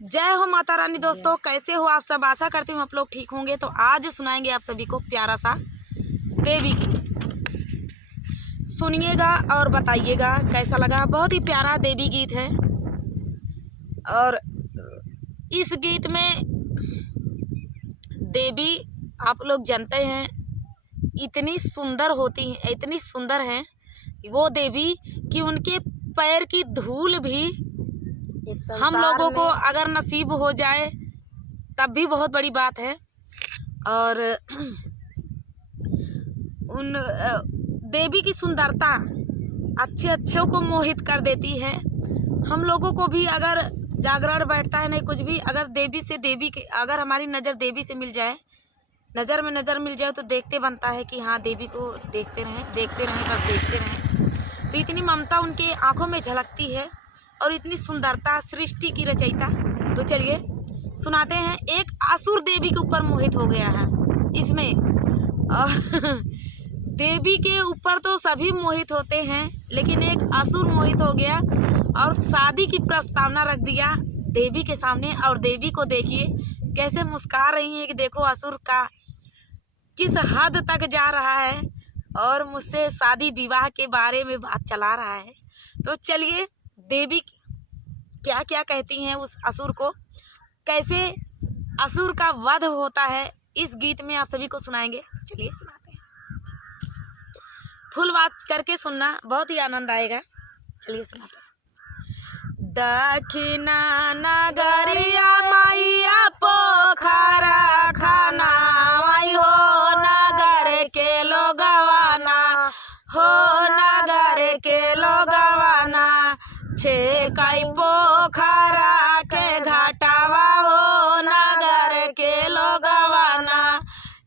जय हो माता रानी। दोस्तों कैसे हो आप सब? आशा करती हूँ आप लोग ठीक होंगे। तो आज सुनाएंगे आप सभी को प्यारा सा देवी गीत। सुनिएगा और बताइएगा कैसा लगा। बहुत ही प्यारा देवी गीत है और इस गीत में देवी आप लोग जानते हैं इतनी सुंदर होती हैं, इतनी सुंदर हैं वो देवी कि उनके पैर की धूल भी हम लोगों को अगर नसीब हो जाए तब भी बहुत बड़ी बात है। और उन देवी की सुंदरता अच्छे को मोहित कर देती है। हम लोगों को भी अगर जागरण बैठता है नहीं कुछ भी, अगर देवी के अगर हमारी नज़र देवी से मिल जाए, नज़र में नज़र मिल जाए तो देखते बनता है कि हाँ देवी को देखते रहें बस देखते रहें। तो इतनी ममता उनके आँखों में झलकती है और इतनी सुंदरता सृष्टि की रचयिता। तो चलिए सुनाते हैं। एक असुर देवी के ऊपर मोहित हो गया है इसमें, और देवी के ऊपर तो सभी मोहित होते हैं लेकिन एक असुर मोहित हो गया और शादी की प्रस्तावना रख दिया देवी के सामने। और देवी को देखिए कैसे मुस्कुरा रही है कि देखो असुर का किस हद तक जा रहा है और मुझसे शादी विवाह के बारे में बात चला रहा है। तो चलिए देवी क्या क्या कहती हैं उस असुर को, कैसे असुर का वध होता है, इस गीत में आप सभी को सुनाएंगे। चलिए सुनाते हैं। फुल बात करके सुनना, बहुत ही आनंद आएगा। चलिए सुनाते हैं। दक्षिणा नगरिया मैया पोखरा खाना वही हो नगर के लोगवाना, हो नगर के लोगवाना छे कई पोखरा के घाटावा, हो नगर के लोगवाना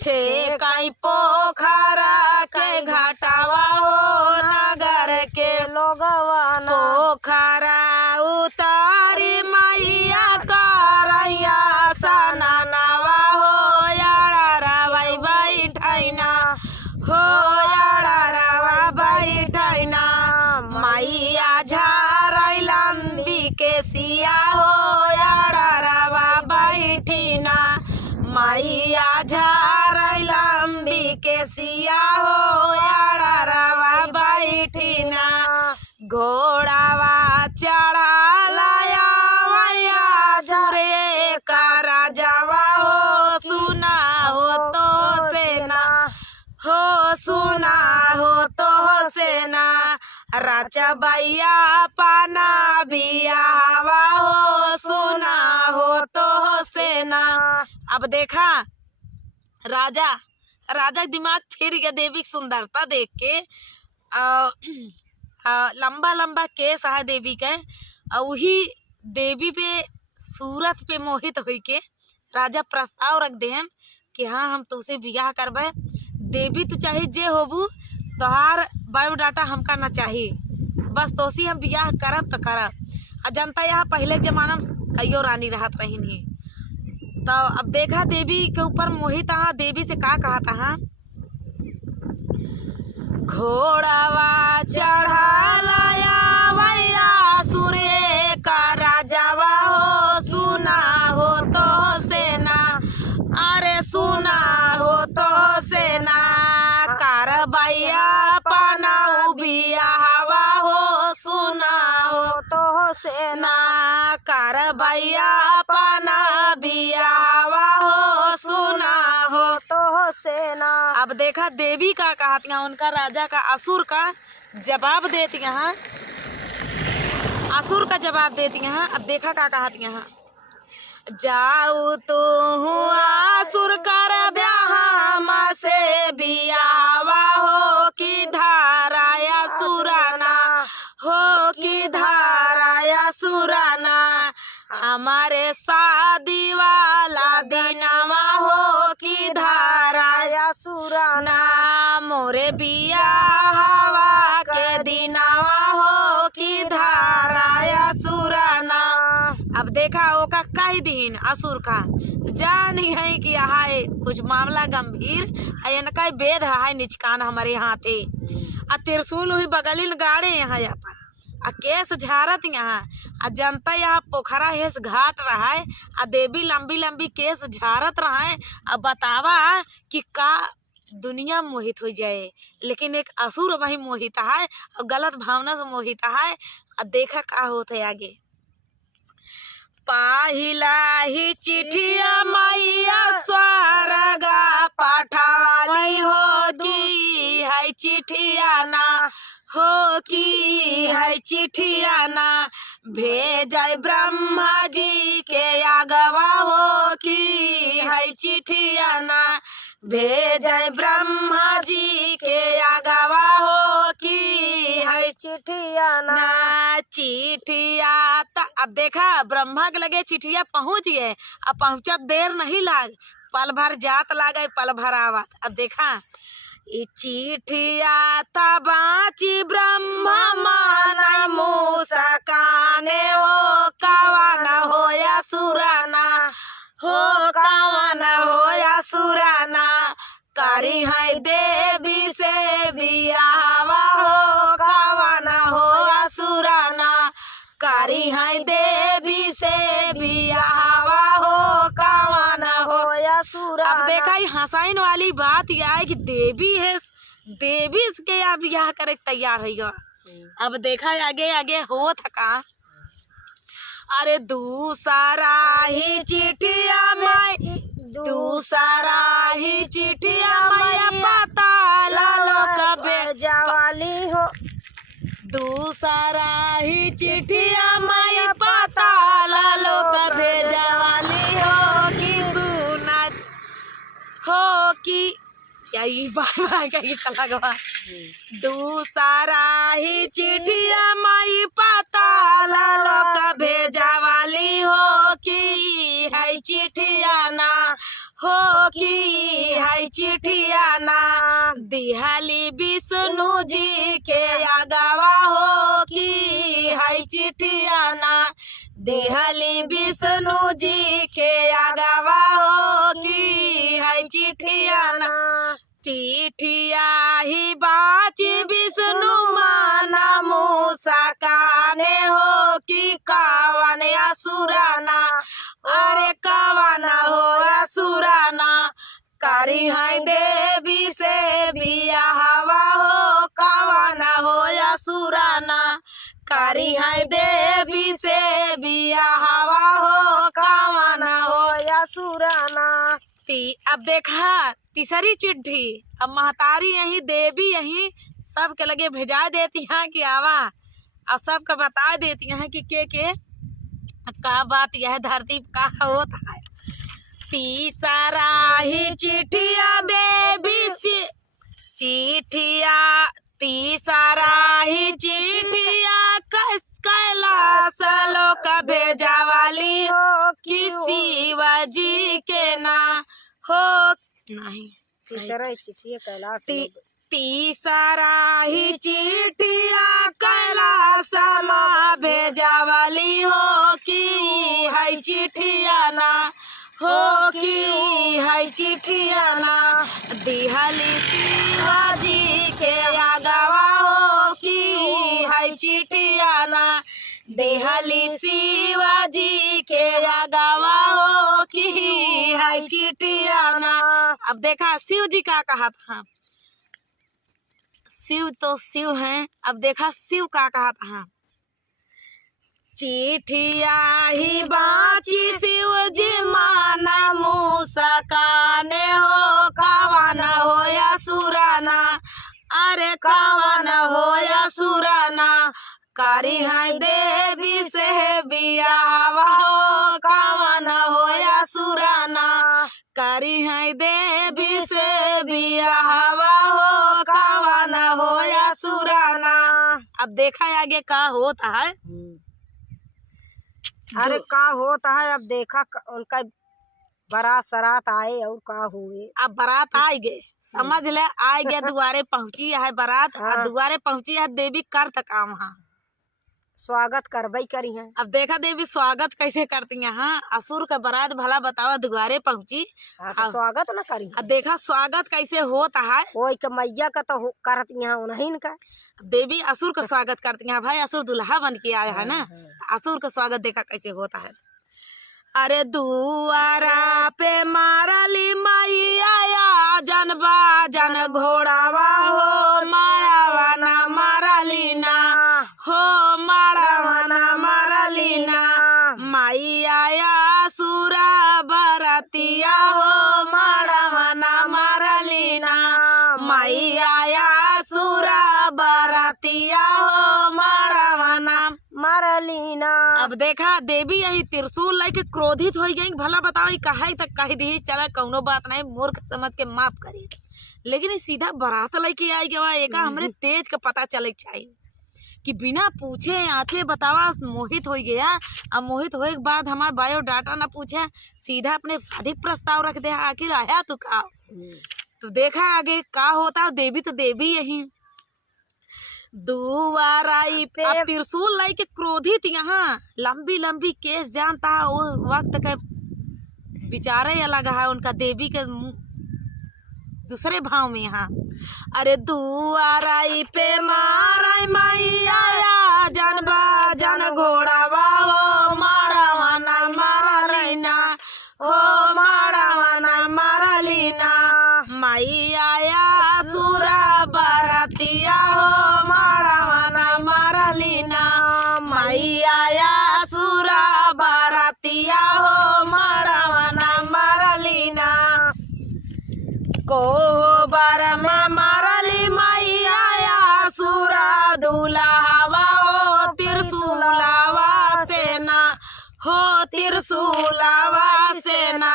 छे कई पोखरा के घाटावा, हो नगर के लोगवाना पोखरा उतारी मैया करैया सनानावा, हो यारा भाई बैठैना, हो यारा बैठैना मैया झारै लंबी के सिया, हो यारा बैठिना मैया झारै लंबी के सिया, हो यारा बैठिना घोड़ावा चढ़ा लाया मैया सुरे का राजावा, हो सुना हो तो सेना, हो सुना हो तो सेना राजा भैया पाना बियावा, हो सुना हो तो सेना। अब देखा राजा दिमाग फिर गया देवी की सुंदरता देख के। लंबा लंबा केस है देवी के, वही देवी पे सूरत पे मोहित हुई के राजा प्रस्ताव रख देन कि हाँ हम तुझसे बियाह करबे। देवी तू चाहे जे होबू तोहार बायोडाटा हमका ना चाहिए, बस तोसी हम बियाह करब तो करब। जनता यहाँ पहले जमाना में कईयो रानी रहत रही नहीं। तो अब देखा देवी के ऊपर मोहित हाँ देवी से का कहा था, घोड़ावा चढ़ा लाया भैया सूर्य का राजावा, हो सुना हो तो सेना, अरे सुना हो तो सेना करबैया पनाऊ बियाहवा, हो सुना हो तो सेना करबैया पना बियाहवा, हो सुना हो तो सेना। अब देखा देवी का कहती हैं, उनका राजा का असुर का जवाब देती हैं, असुर का जवाब देती हैं। अब देखा का कहती हैं, जाऊ तो असुर कर ब्याह से बियाहवा, हो कि धाराया सुराना, हो कि धाराया सुराना हमारे शादी वाला दिनवा, हो कि धाराया सुराना मोरे बियाहवा के दिनवा, हो कि धाराया सुराना। अब देखा वो का कई दिन असुर का जान ही है कि हाय कुछ मामला गंभीर है, इनका वेद है निचकान हमारे यहाँ थे। त्रिशूल हुई बगलिन गाड़े यहाँ पर आ केस झारत यहाँ आ जनता यहाँ पोखरा हेस घाट रहा है आ देवी लंबी लंबी केस झारत रहा है। अब बतावा कि का दुनिया मोहित हो जाए, लेकिन एक असुर वही मोहित है और गलत भावना से मोहित है। आ देखा का होता है आगे। पहिला ही चिठिया मैया स्वर्गा पठाली हो की है चिठिया ना हो की है चिठिया ना भेजय ब्रह्मा जी के आगवा हो की है चिठिया ना भेजय ब्रह्मा जी के आगवा हो की है चिठिया ना चिठिया। अब देखा ब्रह्मा के लगे चिठिया पहुंच गए, अब पहुंचत देर नहीं लाग, पल भर जात लागे पल भर आवत। अब देखा ई चिठिया तबाची ब्रह्मा माना मुसकाने हो कावाना हो या सुराना हो कावाना हो या सुराना करी है देवी से बियाहवा हो कावाना हो या सुराना करी है देवी से बियाहवा हो कावाना हो या सुराना। अब देखा ये हंसाइन वाली बात यह है कि देवी है, देवी के या बियाह करे तैयार होगा। अब देखा आगे आगे हो थका। अरे दूसरा ही चिठिया में दूसरा ही चिठिया मैया पता लालो कबे जवाली हो दूसरा ही चिठिया मैया पता लालो कबे जवाली हो की सुनत हो की क्या ये बार कहीं चला गवा। दूसरा ही चिठिया माई पता लालो कबे जवाली हो की है चिठिया ना हो की है चिठिया ना दिहाली विष्णु जी के आगवा हो की है चिठिया ना दिहाली विष्णु जी के आगवा हो की है चिठिया ना चिठिया ही बाची विष्णु माना मुसकाने हो कि कावन असुराना अरे कावाना हो असुराना करी है देवी से बियाहवा हो कावाना हो असुराना करी है देवी से बियाहवा हो कावाना हो असुराना। अब देखा तीसरी चिट्ठी। अब महतारी यही देवी यही सब के लगे भेजा देती हैं कि आवा और सबका बता देती हैं कि के का बात यह धरती का होता है। तीसरा ही चिठिया देवी से चिठिया तीसरा ही चिठिया कैलाश लोक भेजा वाली हो कि शिवाजी के ना हो नहीं तीसरा चिठिया कैलाश तीसरा ही चिठिया कैलाश माँ भेजा वाली हो कि है चिठिया ना हो कि है चिठिया ना दिहली शिवाजी के आगवा हो कि है चिठिया ना दिहली शिवाजी के आगवा हो कि है चिठिया ना। अब देखा शिव जी का कहा था, शिव तो शिव हैं। अब देखा शिव का कहा था चिठिया ही बाची शिव जी माना मुसकाने हो कावाना हो या सुराना अरे कावाना हो या सुराना करी है देवी से बियाहवा हो कावाना हो या सुराना करी है देवी से बियाहवा हो कावाना हो या सुराना। अब देखा आगे का होता है। अरे का होता है। अब देखा उनका बारात सरात आए और का हुए। अब बारात आ गए, समझ ले आ गया दुआरे पहुंची है बारात। हाँ। दुआरे पहुंची है देवी कर तका वहाँ स्वागत करबई करी है। अब देखा देवी स्वागत कैसे करती हैं। हाँ असुर का बारात भला बतावा दुआरे पहुंची स्वागत न करी। अब देखा स्वागत कैसे होता है। कोई के मैया का तो करती है उन्हीं का देवी असुर का स्वागत करती हैं। भाई असुर दुल्हा बन के आया है ना, असुर का स्वागत देखा कैसे होता है। अरे दुआरा पे मारली मैया जनबा जन घोड़ावा हो मारावा ना मारली ना हो मारावा ना मारली ना मैया सुरा बरतिया हो मारावा ना मारली ना मैया सुरा बरतिया हो मारावा ना मरलीना। अब देखा देवी यही त्रिशूल लेके क्रोधित हो गई। भला बताओ कहा तक कह दी चला कौनो बात नहीं, मूर्ख समझ के माफ करी, लेकिन ये सीधा बारात लेके आई गवा। एक हमरे तेज का पता चले चाहिए कि बिना पूछे आंखें बतावा मोहित हो गया। अब मोहित होए के बाद हमारा बायोडाटा ना पूछे, सीधा अपने शादी प्रस्ताव रख दे। आखिर आया तू का तो देखा आगे का होता। देवी तो देवी यही दुआराई पे अब त्रिशूल लाई के क्रोधित यहाँ लंबी लंबी केस जानता है। वो वक्त के विचारे अलग है उनका, देवी के दूसरे भाव में यहाँ। अरे दुआराई पे माराई मैया जनबा जन घोड़ावा हो मारावा ना मारली ना हो मारावा ना मारली ना मैया सुरा बरतिया हो मारावा ना मारली ना मैया सुरा बरतिया हो मारावा ना मारली ना कोहबर में मारली मैया सुरा दुल्हावा हो त्रिशूलावा सेना हो त्रिशूलावा सेना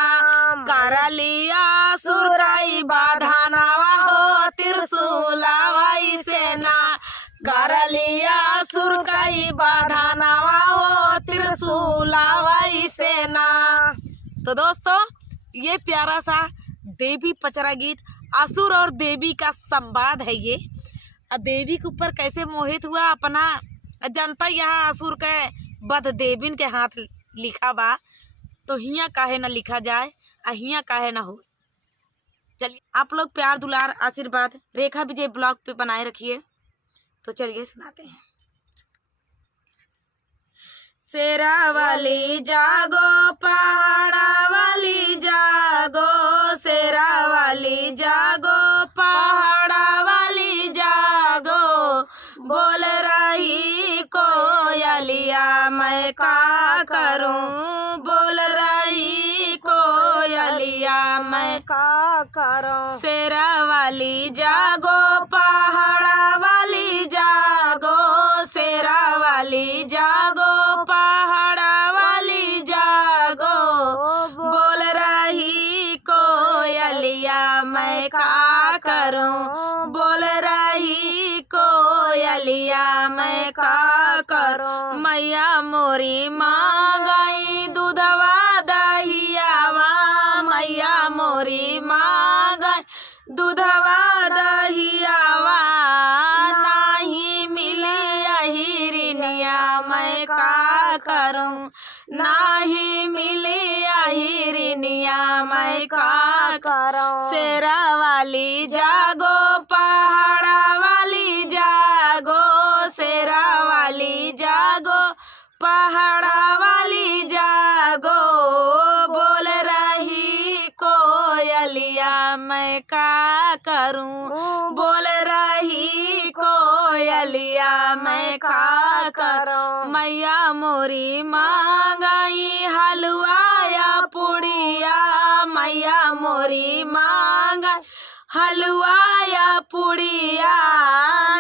कर लिया सुराई बाधानावा हो त्रिशूलावा सेना कर लिया सुरकाई बाधानावा हो त्रिशूलावा सेना। तो दोस्तों ये प्यारा सा देवी पचरा गीत असुर और देवी का संवाद है। ये देवी के ऊपर कैसे मोहित हुआ अपना जनता। यहाँ असुर के वध देवीन के हाथ लिखा बा, तो हिया काहे ना लिखा जाए और हिया काहे ना हो। चलिए आप लोग प्यार दुलार आशीर्वाद रेखा विजय ब्लॉग पे बनाए रखिए। तो चलिए सुनाते हैं। शेरा वाली जागो पहाड़ा वाली जागो शेरा वाली जागो पहाड़ा वाली जागो बोल रही कोयलिया मैं का करूं बोल रही कोयलिया मैं का करो। शेरा वाली जागो पहाड़ा वाली जागो शेरा वाली जागो पहाड़ा वाली जागो बोल रही कोयलिया मैं का करूं बोल रही कोयलिया मैं का करूं मैया मोरी माँ गई दूधवा दहियावा मैया मोरी माँ गई दूधवा दहियावा नहीं मिले यही रिनिया मैं का करूं नहीं मिले यही रिनिया मैं का करो। शेरा वाली जागो पहाड़ा वाली जागो शेरा वाली जागो पहाड़ा वाली जागो बोल रही कोयलिया मैं का करूं बोल रही कोयलिया मैं का करूं मैया मोरी मांगई हलवा या पुड़िया मैया मोरी मांगई हलवा या पुड़िया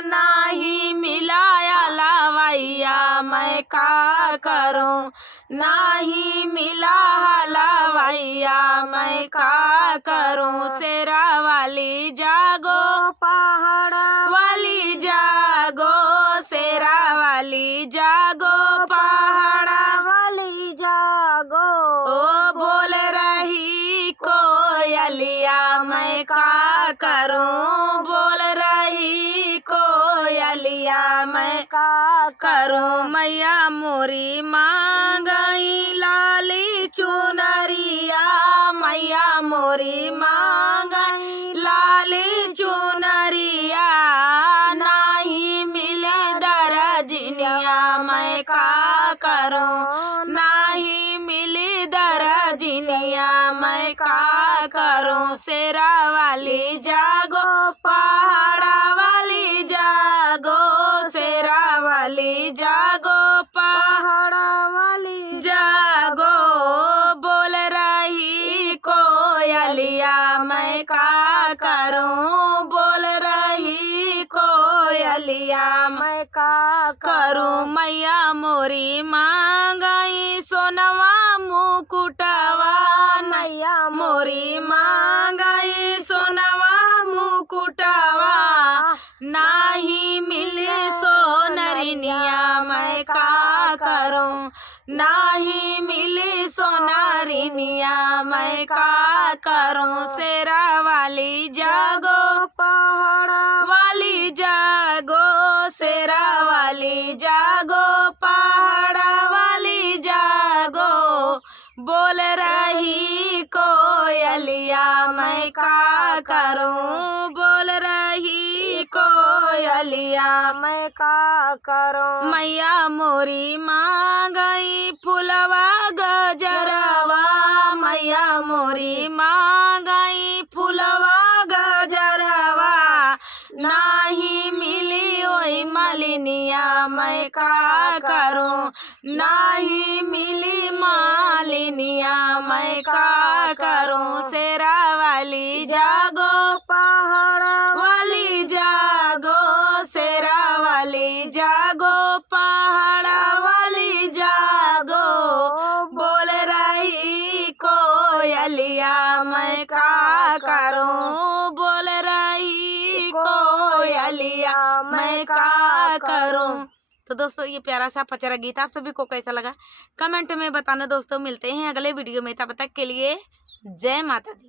नहीं मिलाया लावैया मैं का करूं नहीं मिला हलवैया मैं का करूं शेरा वाली जागो पहाड़ा वाली जागो शेरा वाली जागो पहाड़ा वाली जागो ओ बोल रही कोयलिया मैं का करूं बोल रही कोयलिया मैं का करूं मैया मोरी मांगई लाली चुनरिया मैया मोरी मांगई लाली चुनरिया नहीं करूं। शेरा वाली जागो, पहाड़ा वाली जागो, शेरा वाली जागो, पहाड़ा वाली जागो। बोल रही कोयलिया मैं का करूं, बोल रही कोयलिया मैं का करूं। मैया मोरी मांगई सोनवा मुकुटवा, मैया मोरी मांगई सोनवा मुकुटवा, नाही मिले सोनरिनिया मैं का करूं, नाही मिली सोनरिनिया मैं का करूं। शेरा वाली जागो, पहाड़ा वाली जागो, शेरा वाली जागो, पहाड़ा वाली जागो। बोल रही कोयलिया मैं का करूं, बोल रही कोयलिया मैं का करूं। मैया मोरी मांगई फुलवा गजरवा, मैया मोरी मांगई फुलवा गजरवा, नाही मिली ओई मालिनिया मैं का करूं, नाही मिली मालिनिया मैं का करूं। शेरा वाली जागो, पहाड़ा वाली जागो, शेरा वाली जागो, पहाड़ा वाली जागो। बोल रही कोयलिया मैं का करूं, बोल रही कोयलिया मैं का करूं। तो दोस्तों ये प्यारा सा पचरा गीत आप सभी को कैसा लगा कमेंट में बताना दोस्तों। मिलते हैं अगले वीडियो में, तब तक के लिए जय माता दी।